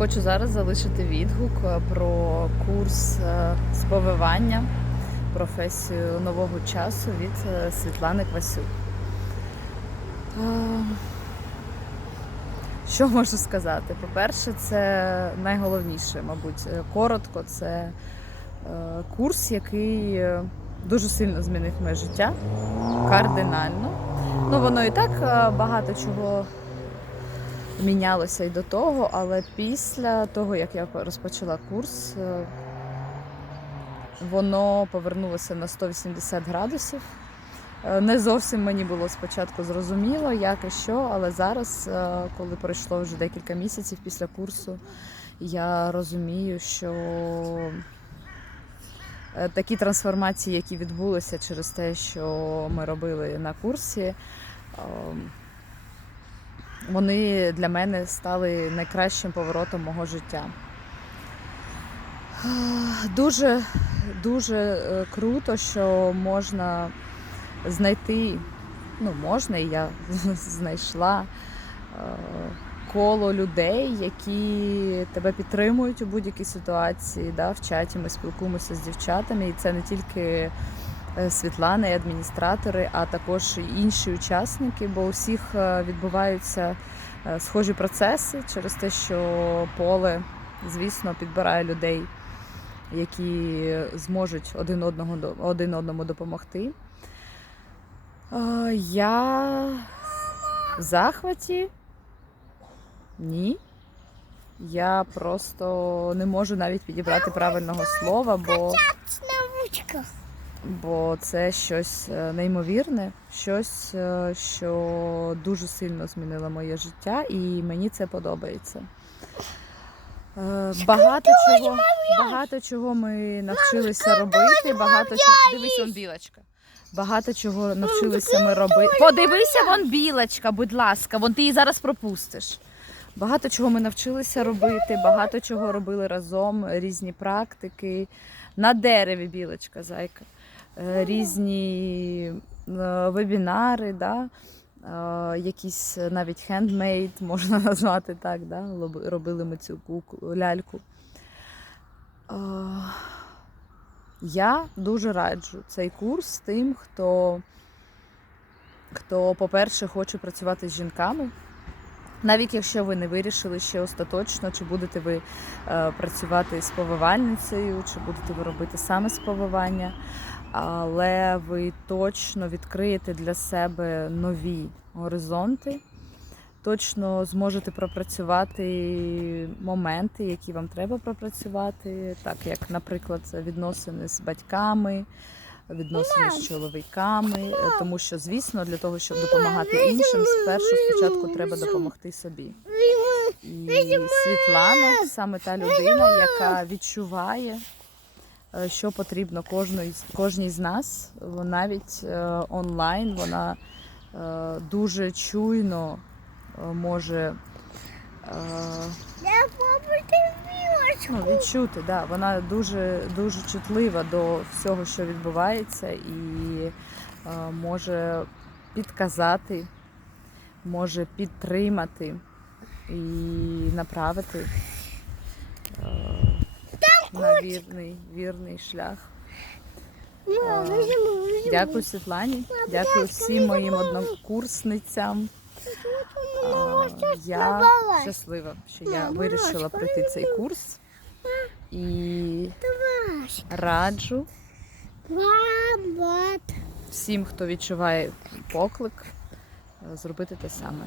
Хочу зараз залишити відгук е, про курс е, сповивання, професію нового часу від е, Світлани Квасюк. Що можу сказати? По-перше, це найголовніше, мабуть, коротко. Це курс, який дуже сильно змінив моє життя, кардинально. Ну, воно і так багато чого мінялося і до того, але після того, як я розпочала курс, е, воно повернулося на 180 градусів. Е, Не зовсім мені було спочатку зрозуміло, як і що, але зараз, е, коли пройшло вже декілька місяців після курсу, я розумію, що такі трансформації, які відбулися через те, що ми робили на курсі, ем, вони для мене стали найкращим поворотом мого життя. Дуже, дуже е, круто, що можна знайти, ну можна, і я знайшла е, коло людей, які тебе підтримують у будь-якій ситуації. Да? В чаті ми спілкуємося з дівчатами, і це не тільки Світлана і адміністратори, а також інші учасники, бо у всіх е, відбуваються е, схожі процеси через те, що поле, звісно, підбирає людей, які зможуть один, одного, один одному допомогти. Е, Я в захваті. Ні. Я просто не можу навіть підібрати правильного слова, бо. Бо це щось е, неймовірне, щось, е, що дуже сильно змінило моє життя, і мені це подобається. Е, Багато чого, багато чого ми навчилися робити, багато чого. Дивись, вон білочка. Багато чого навчилися ми робити. Подивися, вон білочка, будь ласка, вон ти її зараз пропустиш. Багато чого ми навчилися робити, багато чого робили разом, різні практики. На дереві білочка, зайка. Е, Різні е, вебінари, да? е, якісь навіть хендмейд, можна назвати так. Да? Робили ми цю ляльку. Я дуже раджу цей курс тим, хто, хто, по-перше, хоче працювати з жінками. Навіть якщо ви не вирішили ще остаточно, чи будете ви е, працювати з повивальницею, чи будете ви робити саме сповивання, але ви точно відкриєте для себе нові горизонти, точно зможете пропрацювати моменти, які вам треба пропрацювати, так як, наприклад, відносини з батьками. Відносини з чоловіками, тому що, звісно, для того, щоб допомагати іншим, спершу спочатку треба допомогти собі. І Світлана саме та людина, яка відчуває, що потрібно кожної, кожній з нас. Навіть е, онлайн вона е, дуже чуйно е, може е, ну, відчути. Да. Вона дуже, дуже чутлива до всього, що відбувається, і е, може підказати, може підтримати і направити е, на вірний, вірний шлях. Дякую Світлані, дякую всім моїм однокурсницям. Е, Я щаслива, що я вирішила пройти цей курс. І раджу всім, хто відчуває поклик, е, зробити те саме.